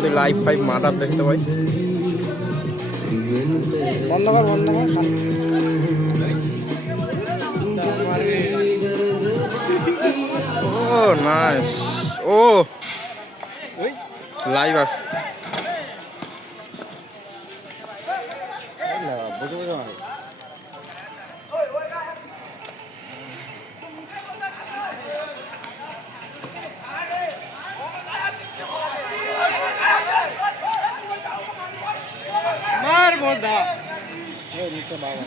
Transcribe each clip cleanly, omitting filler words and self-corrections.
যদি live five murder দেখতে পাই। বন্ধ কর বন্ধ কর। ও নাইস। ও লাইভ আস। মার বোধা নিতে বাবা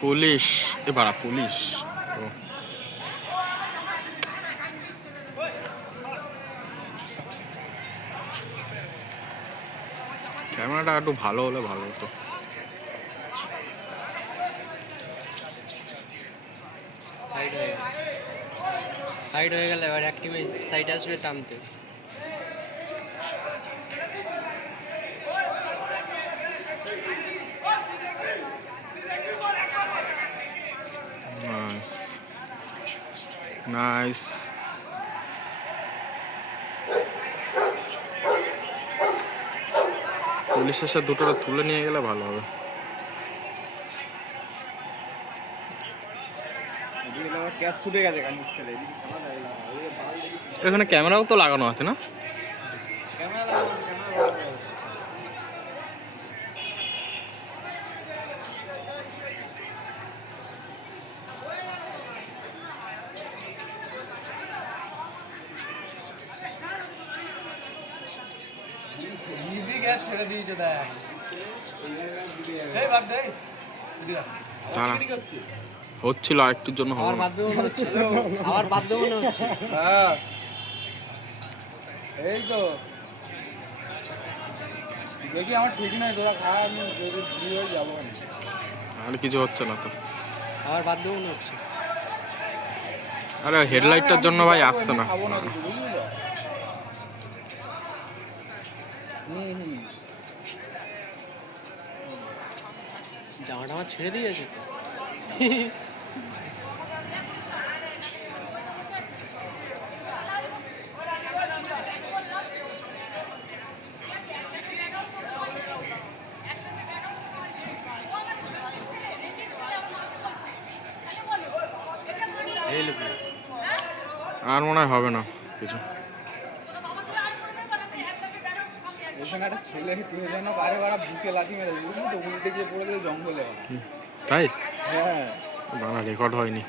পুলিশ এবারা পুলিশ। ক্যামেরাটা একটু ভালো হলে ভালো হতো। সাইড হয়ে গেলে এবার এক টিমে সাইড আসবে টানতে। নাইস। পুলিশের সাথে দুটোটা তুলে নিয়ে গেলে ভালো হবে। এখানে ক্যামেরাও তো লাগানো আছে না? ছেড়ে দিয়েছে দেখ দাঁড়া, হচ্ছিল আরেকটুর জন্য হবে না। আমার বাধ্য মনে হচ্ছে। হ্যাঁ এই তো দেখি আমার ঠিক নাই তোরা খা, আমি হয়ে যাবো আর কিছু হচ্ছে না তো। আমার বাধ্য মনে হচ্ছে। আরে হেডলাইটটার জন্য ভাই আসছে না। জামাটা আমার ছেড়ে দিয়েছে তো। আর মনে হয় হবে না কিছু। ওখানে একটা ছেলে যেন বারে বারে বুকে লাথি মেরে তো উল্টে গিয়ে পড়ে গেলে জঙ্গলে। তাই? হ্যাঁ রেকর্ড হয়নি।